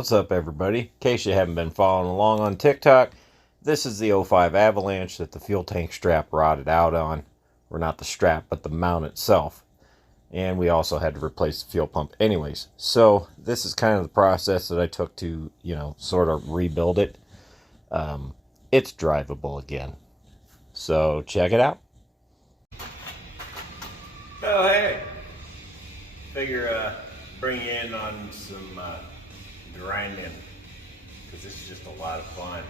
What's up, everybody? In case you haven't been following along on TikTok, this is the '05 Avalanche that the fuel tank strap rotted out on. Or not the strap, but the mount itself. And we also had to replace the fuel pump anyways. So this is kind of the process that I took to, sort of rebuild it. It's drivable again. So check it out. Oh, hey. Figure bring you in on some grinding, because this is just a lot of fun.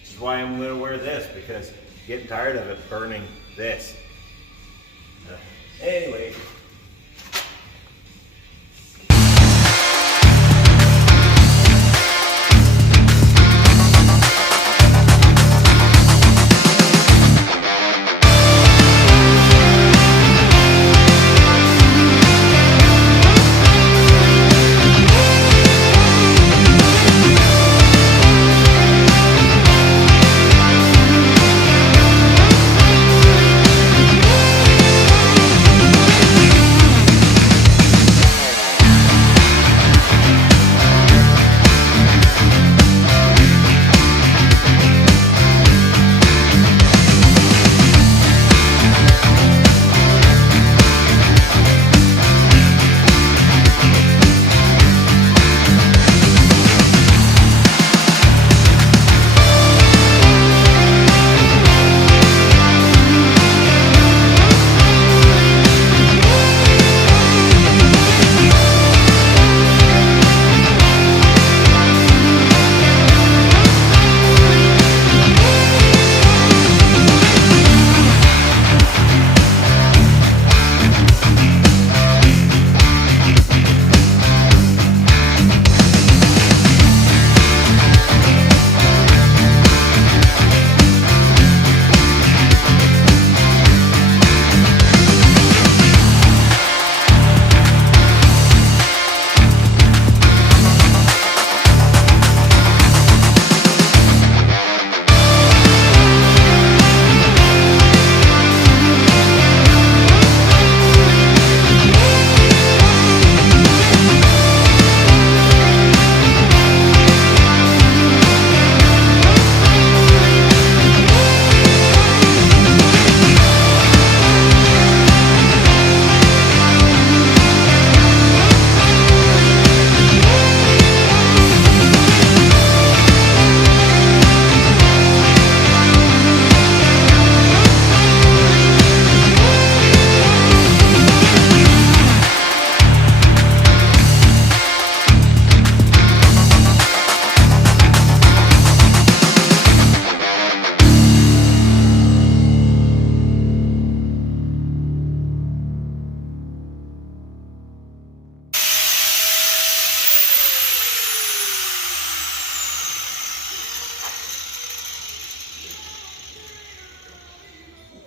Which is why I'm going to wear this, because I'm getting tired of it burning this. Anyway.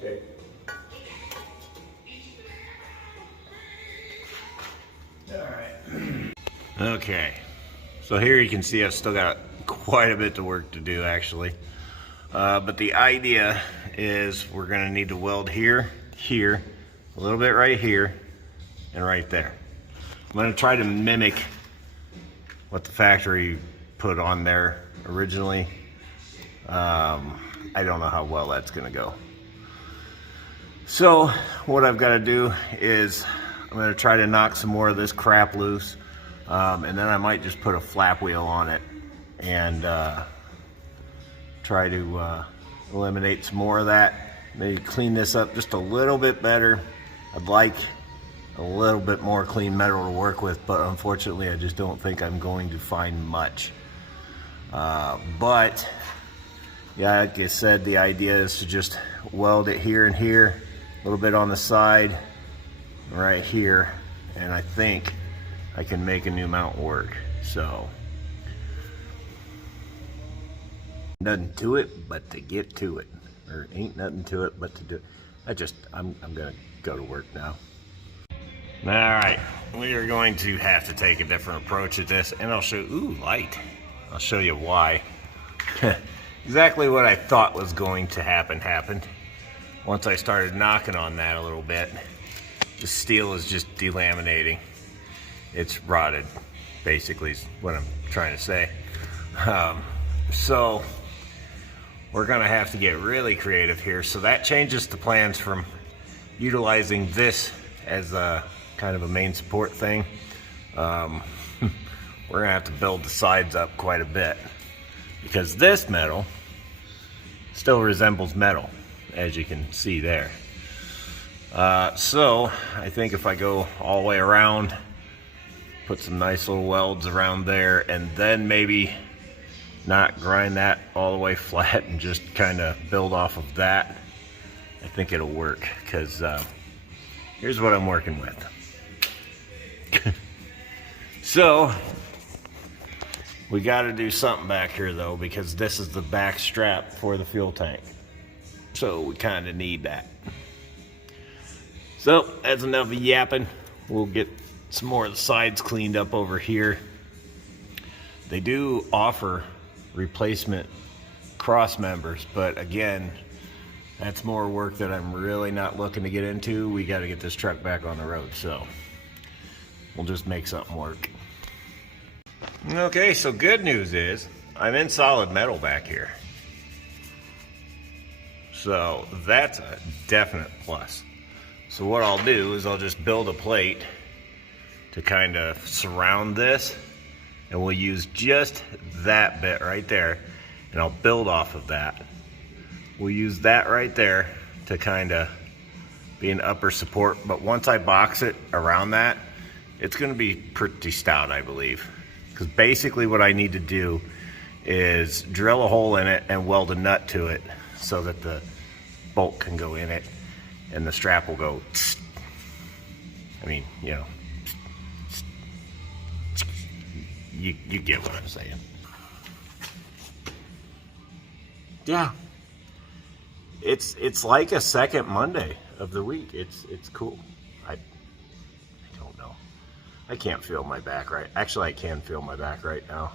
Okay. Alright. Okay. So here you can see I've still got quite a bit of work to do, actually. But the idea is we're going to need to weld here, here, a little bit right here, and right there. I'm going to try to mimic what the factory put on there originally. I don't know how well that's going to go. So what I've got to do is I'm going to try to knock some more of this crap loose, and then I might just put a flap wheel on it and try to eliminate some more of that. Maybe clean this up just a little bit better. I'd like a little bit more clean metal to work with, but unfortunately I just don't think I'm going to find much. But yeah, like I said, the idea is to just weld it here and here, a little bit on the side, right here, and I think I can make a new mount work. So nothing to it but to get to it, or ain't nothing to it but to do it. I'm gonna go to work now. All right, we are going to have to take a different approach at this, and I'll show light. I'll show you why. Exactly what I thought was going to happen happened. Once I started knocking on that a little bit, the steel is just delaminating. It's rotted. basically is what I'm trying to say. So we're gonna have to get really creative here. So that changes the plans from utilizing this as a kind of a main support thing. We're gonna have to build the sides up quite a bit because this metal still resembles metal, as you can see there. So I think if I go all the way around, put some nice little welds around there, and then maybe not grind that all the way flat and just kind of build off of that, I think it'll work, because here's what I'm working with. So we got to do something back here though, because this is the back strap for the fuel tank, so we kind of need that. So that's enough of yapping. We'll get some more of the sides cleaned up over here. They do offer replacement cross members, but again, that's more work that I'm really not looking to get into. We got to get this truck back on the road, so we'll just make something work. Okay, so good news is I'm in solid metal back here, so that's a definite plus. So what I'll do is I'll just build a plate to kind of surround this, and we'll use just that bit right there, and I'll build off of that. We'll use that right there to kind of be an upper support, but once I box it around that, it's going to be pretty stout, I believe, because basically what I need to do is drill a hole in it and weld a nut to it so that the bolt can go in it and the strap will go tss. I mean, you know, you get what I'm saying. Yeah, it's like a second Monday of the week. It's cool. I don't know. I can't feel my back right. Actually, I can feel my back right now.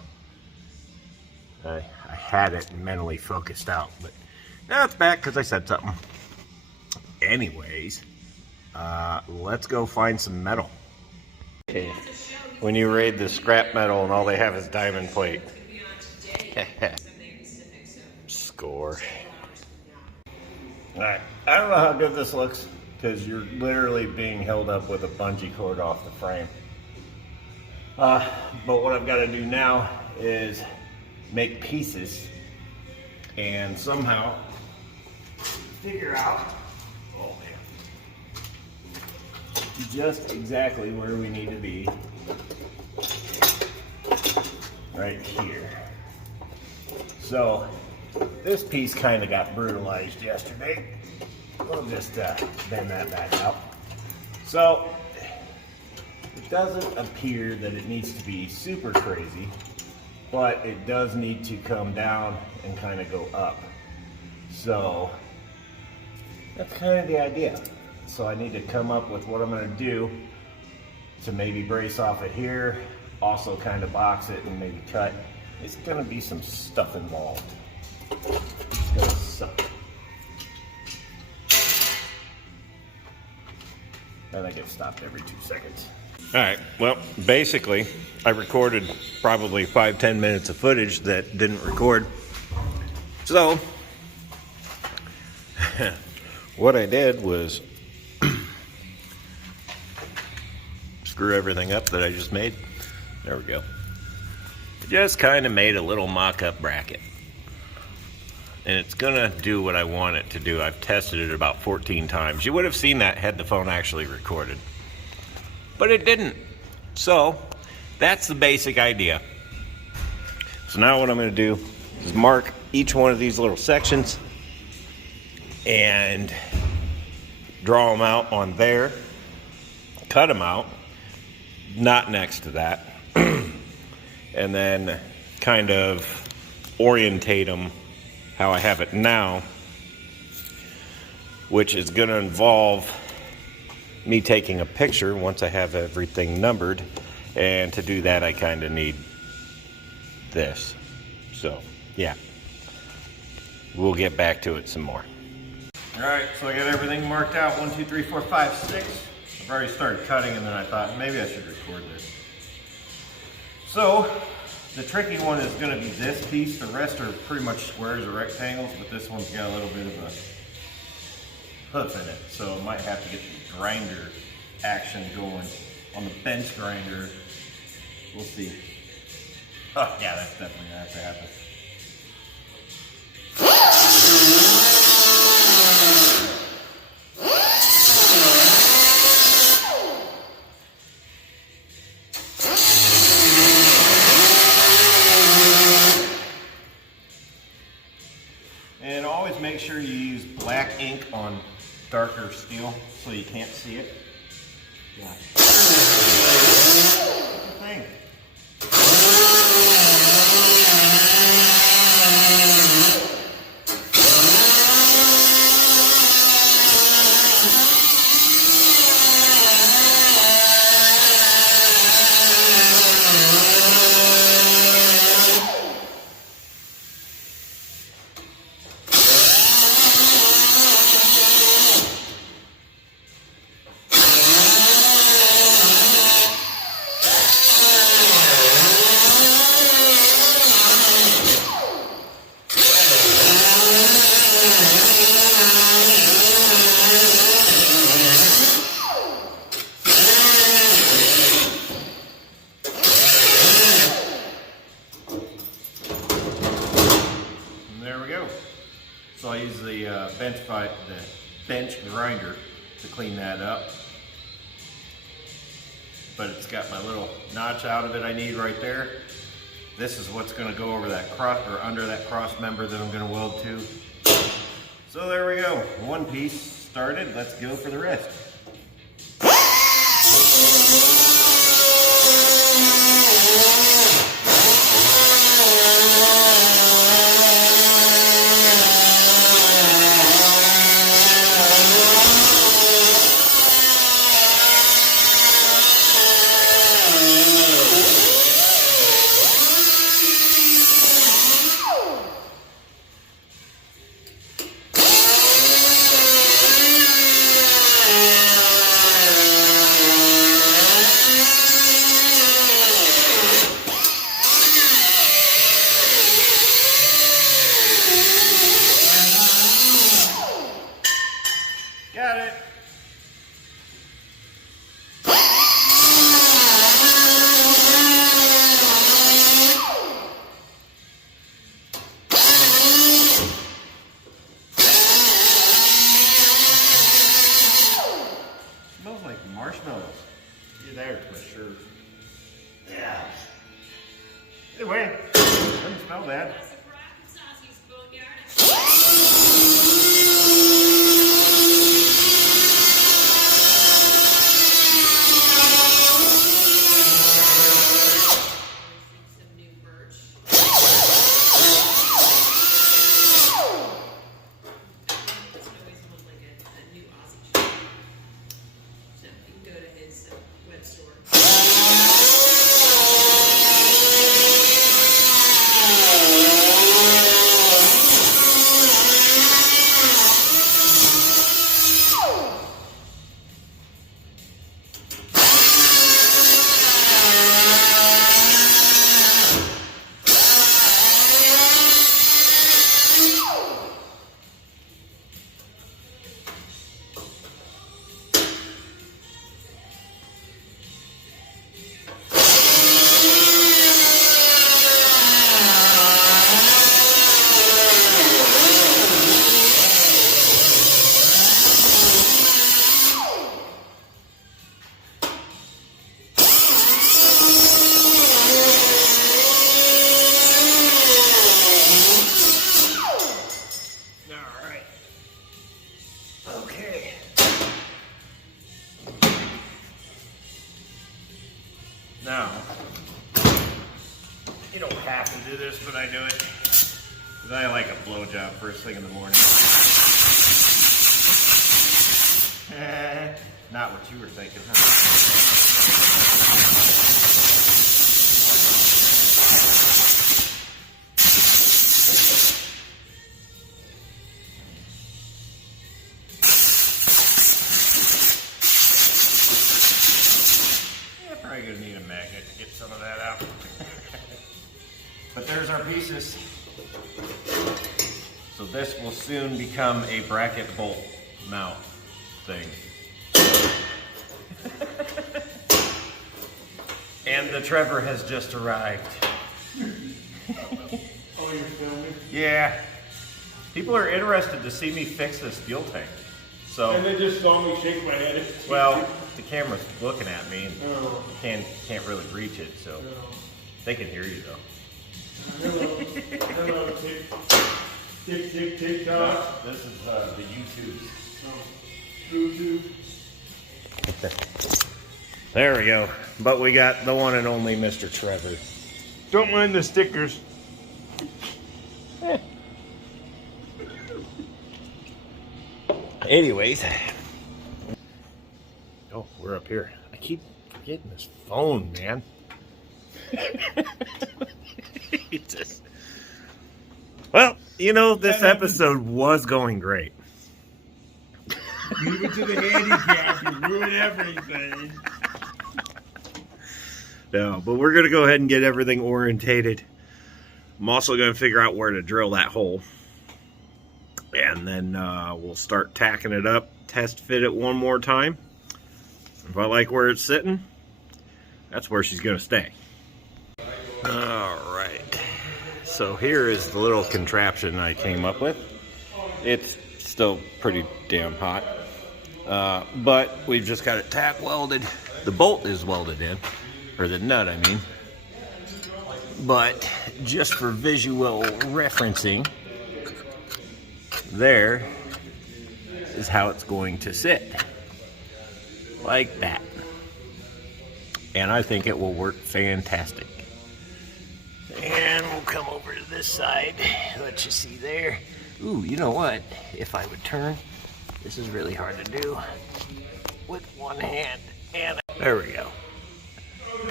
I had it mentally focused out, but now it's back because I said something. Anyways, let's go find some metal. Okay. When you raid the scrap metal and all they have is diamond plate. Score. Alright, I don't know how good this looks because you're literally being held up with a bungee cord off the frame. But what I've got to do now is make pieces and somehow figure out just exactly where we need to be right here. So this piece kind of got brutalized yesterday. We'll just bend that back out. So it doesn't appear that it needs to be super crazy, but it does need to come down and kind of go up. So that's kind of the idea. So I need to come up with what I'm going to do to maybe brace off of here, also kind of box it and maybe cut. It's going to be some stuff involved. It's going to suck. And I get stopped every 2 seconds. All right, well, basically, I recorded probably 5-10 minutes of footage that didn't record. So, what I did was screw everything up that I just made. There we go. Just kind of made a little mock-up bracket. And it's gonna do what I want it to do. I've tested it about 14 times. You would have seen that had the phone actually recorded. But it didn't. So, that's the basic idea. So now what I'm gonna do is mark each one of these little sections and draw them out on there, cut them out, not next to that, and then kind of orientate them how I have it now, which is going to involve me taking a picture once I have everything numbered, and to do that I kind of need this. So yeah, we'll get back to it some more. Alright, so I got everything marked out, 1, 2, 3, 4, 5, 6. I've already started cutting and then I thought maybe I should record this. So the tricky one is going to be this piece. The rest are pretty much squares or rectangles, but this one's got a little bit of a hoof in it. So I might have to get the grinder action going on the bench grinder. We'll see. Oh yeah, that's definitely going to have to happen. And always make sure you use black ink on darker steel so you can't see it. Yeah. What's the thing? So I use the bench grinder to clean that up. But it's got my little notch out of it I need right there. This is what's going to go over that cross, or under that cross member that I'm going to weld to. So there we go. One piece started. Let's go for the rest. Got it. Smells like marshmallows. Get there to my shirt. Yeah. Anyway, doesn't smell bad. Now, you don't have to do this, but I do it because I like a blowjob first thing in the morning. Not what you were thinking, huh? Yeah, probably gonna need a magnet to get some of that out. But there's our pieces. So this will soon become a bracket bolt mount thing. And the Trevor has just arrived. Oh, you're filming? Yeah. People are interested to see me fix this fuel tank. So. And they just saw me shake my head. Well, the camera's looking at me and Oh. can't really reach it, so they can hear you though. Hello, TikTok. This is the YouTubes. YouTube. There we go. But we got the one and only Mr. Trevor. Don't mind the stickers. Anyways. Oh, we're up here. I keep forgetting this phone, man. Well, you know, this episode was going great. Move it to the handicap. You ruin everything. No, but we're going to go ahead and get everything orientated. I'm also going to figure out where to drill that hole. And then we'll start tacking it up, test fit it one more time. If I like where it's sitting, that's where she's going to stay. Alright, so here is the little contraption I came up with. It's still pretty damn hot, but we've just got it tack welded. The bolt is welded in, or the nut I mean. But just for visual referencing, there is how it's going to sit. Like that. And I think it will work fantastic. And we'll come over to this side, let you see there. Ooh, you know what? If I would turn, this is really hard to do with one hand. And there we go.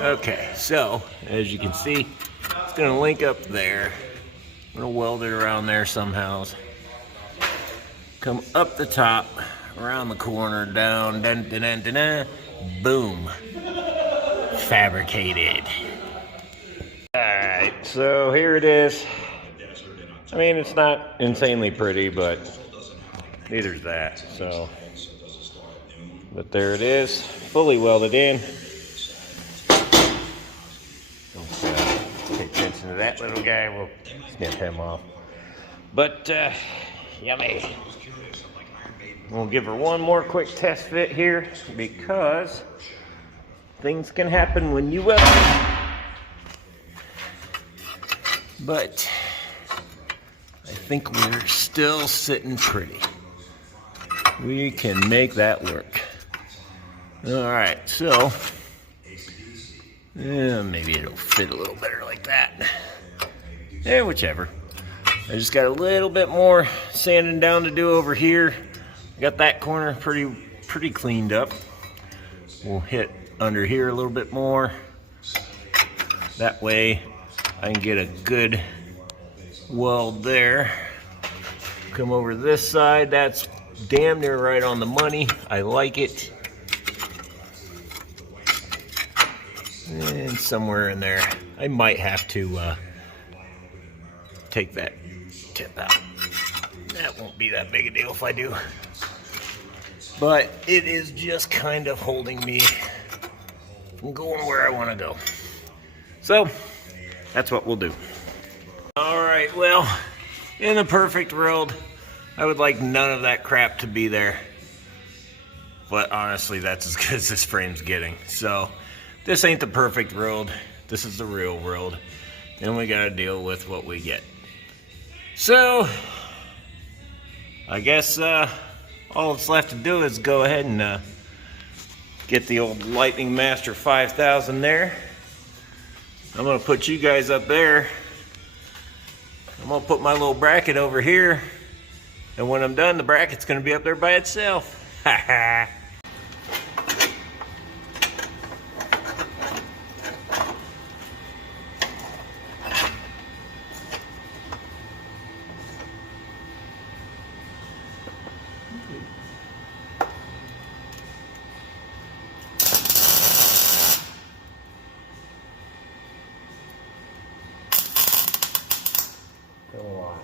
Okay, so as you can see, it's gonna link up there. I'm gonna weld it around there somehow. Come up the top, around the corner, down, dun, dun, dun, dun, dun, boom. Fabricated. Alright, so here it is. I mean, it's not insanely pretty, but neither's that, so. But there it is, fully welded in. Don't pay attention to that little guy, we'll snip him off. But, yummy. We'll give her one more quick test fit here, because things can happen when you weld. But I think we're still sitting pretty. We can make that work. All right, so maybe it'll fit a little better like that. Yeah, whichever. I just got a little bit more sanding down to do over here. Got that corner pretty cleaned up. We'll hit under here a little bit more. That way I can get a good weld there. Come over to this side. That's damn near right on the money. I like it. And somewhere in there, I might have to take that tip out. That won't be that big a deal if I do. But it is just kind of holding me from going where I want to go. So, that's what we'll do. Alright, well, in the perfect world, I would like none of that crap to be there. But honestly, that's as good as this frame's getting. So, this ain't the perfect world. This is the real world. And we gotta deal with what we get. So, I guess all that's left to do is go ahead and get the old Lightning Master 5000 there. I'm gonna put you guys up there. I'm gonna put my little bracket over here. And when I'm done, the bracket's gonna be up there by itself. Ha ha. Come on.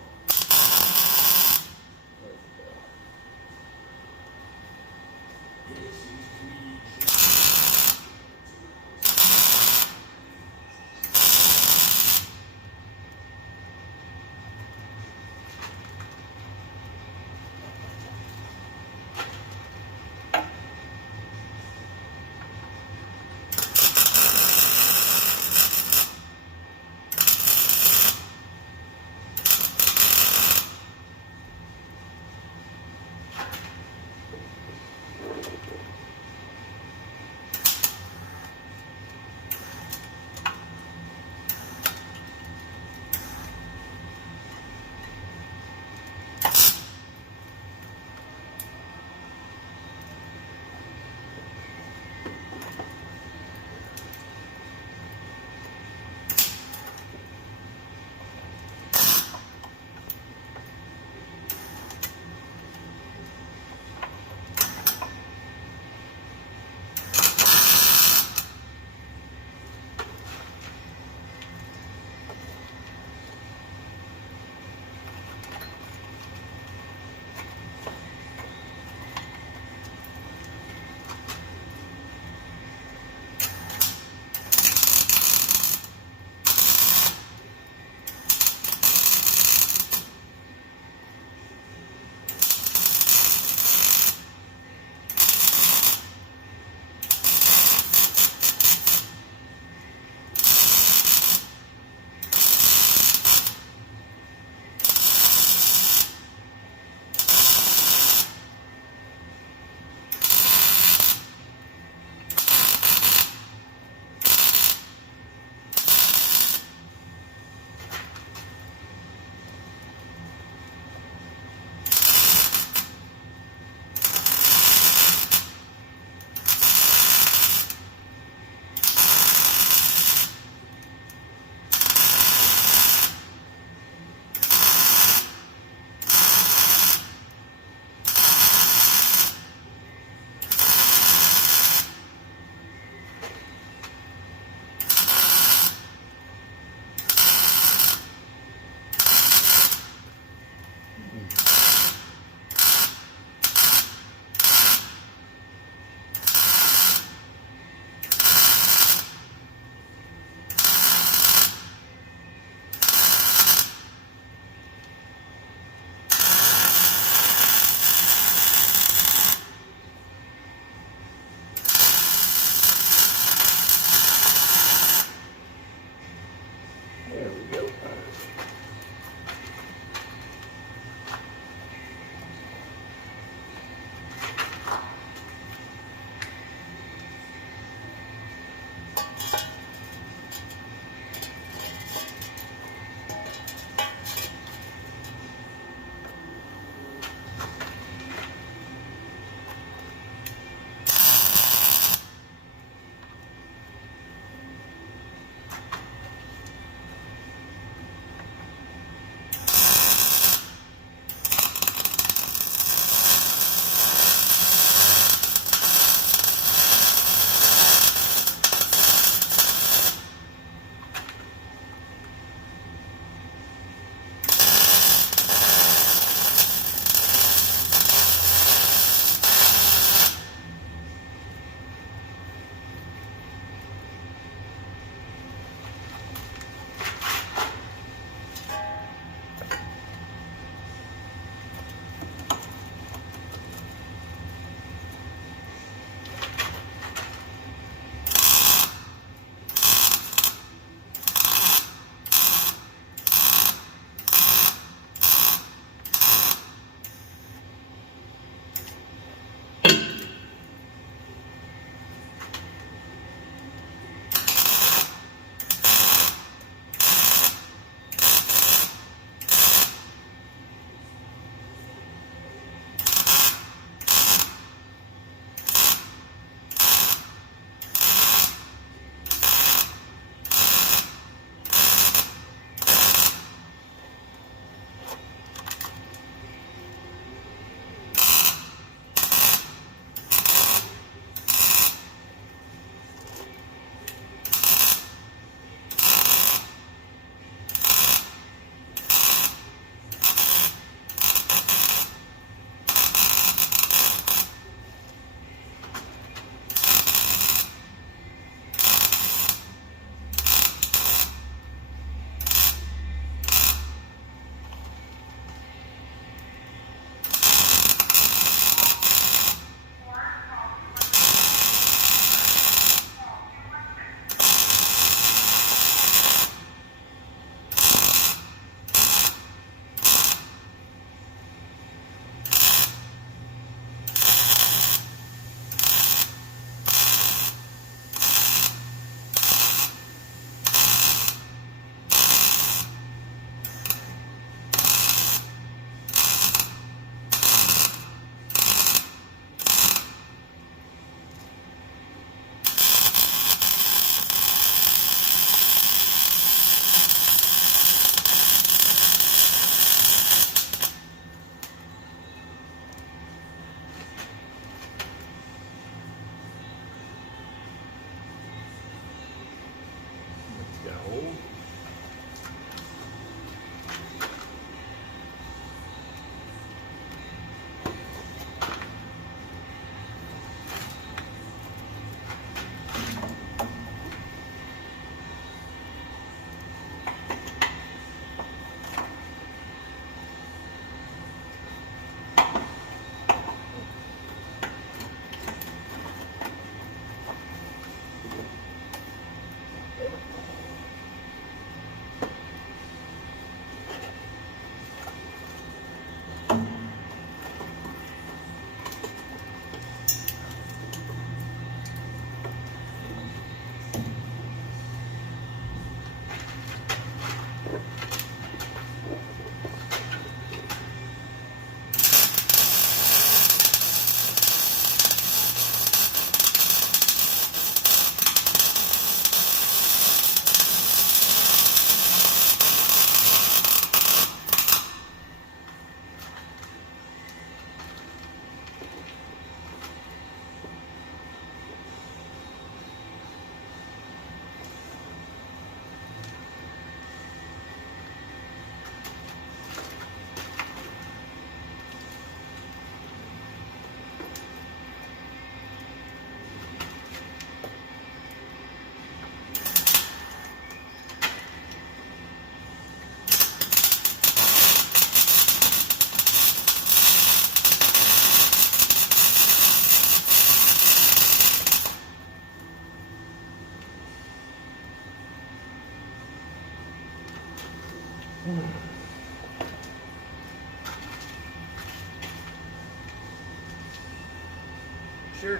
There we go. Sure.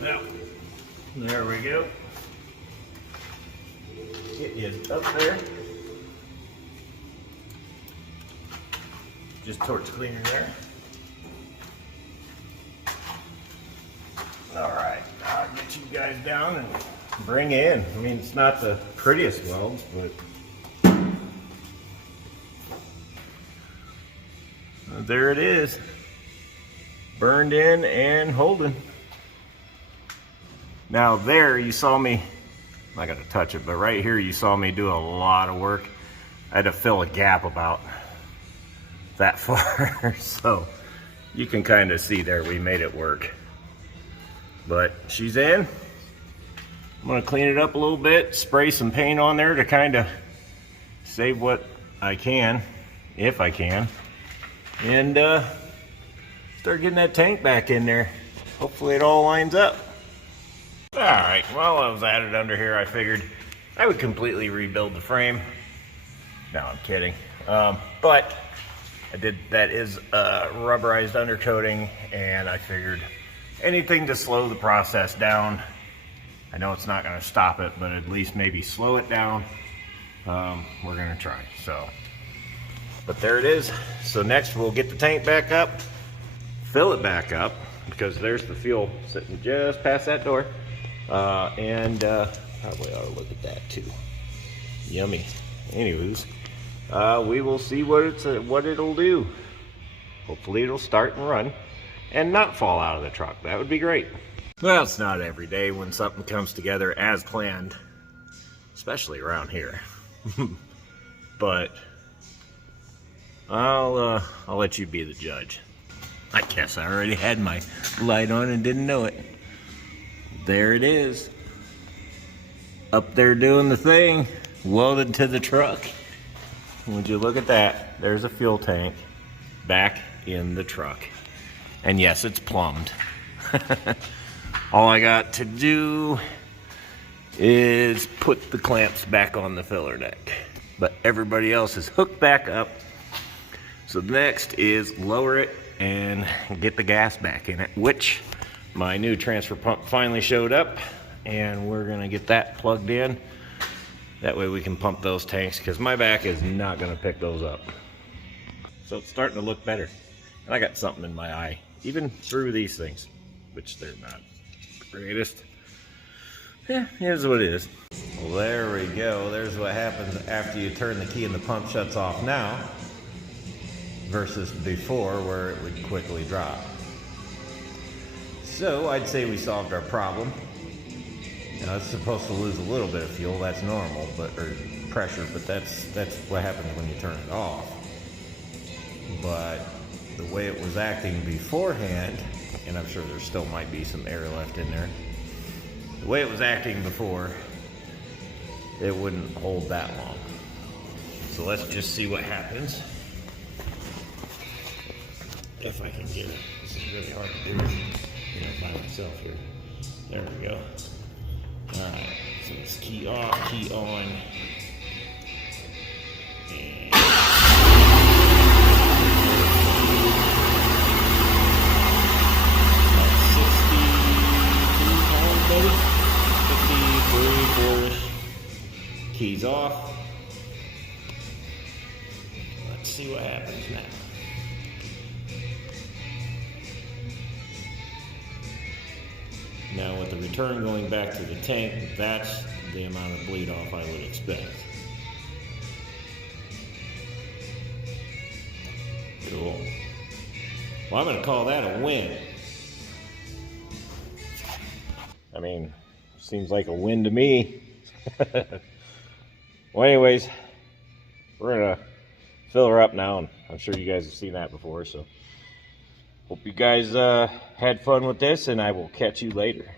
Now, there we go. Get you up there. Just torch cleaner there. All right, I'll get you guys down and bring in. I mean, it's not the prettiest welds, but there it is. Burned in and holding. Now there you saw me, I gotta touch it, but right here you saw me do a lot of work. I had to fill a gap about that far. So you can kind of see there we made it work. But she's in. I'm gonna clean it up a little bit, spray some paint on there to kind of save what I can, if I can, and start getting that tank back in there. Hopefully it all lines up. All right, while I was at it under here, I figured I would completely rebuild the frame. No, I'm kidding. But I did, that is rubberized undercoating, and I figured anything to slow the process down. I know it's not gonna stop it, but at least maybe slow it down. We're gonna try, so. But there it is. So next we'll get the tank back up, fill it back up, because there's the fuel sitting just past that door. Probably ought to look at that too. Yummy. Anyways, we will see what it'll do. Hopefully it'll start and run and not fall out of the truck. That would be great. Well, it's not every day when something comes together as planned, especially around here. But I'll let you be the judge. I guess I already had my light on and didn't know it. There it is. Up there doing the thing, welded to the truck. Would you look at that? There's a fuel tank back in the truck. And yes, it's plumbed. All I got to do is put the clamps back on the filler neck. But everybody else is hooked back up. So next is lower it and get the gas back in it, which my new transfer pump finally showed up, and we're gonna get that plugged in. That way we can pump those tanks, because my back is not gonna pick those up. So it's starting to look better. And I got something in my eye, even through these things, which they're not the greatest. Yeah, here's what it is. Well, there we go. There's what happens after you turn the key and the pump shuts off now, versus before where it would quickly drop. So I'd say we solved our problem. Now it's supposed to lose a little bit of fuel, that's normal, or pressure, but that's what happens when you turn it off. But the way it was acting beforehand, and I'm sure there still might be some air left in there, the way it was acting before, it wouldn't hold that long. So let's just see what happens. If I can get it. This is really hard to do, by myself here. There we go. Alright, so it's key off, key on. And about 63 pounds, keys off. Let's see what happens now. Now with the return going back to the tank, that's the amount of bleed off I would expect. Cool. Well, I'm going to call that a win. I mean, seems like a win to me. Well, anyways, we're going to fill her up now, and I'm sure you guys have seen that before, so hope you guys had fun with this, and I will catch you later.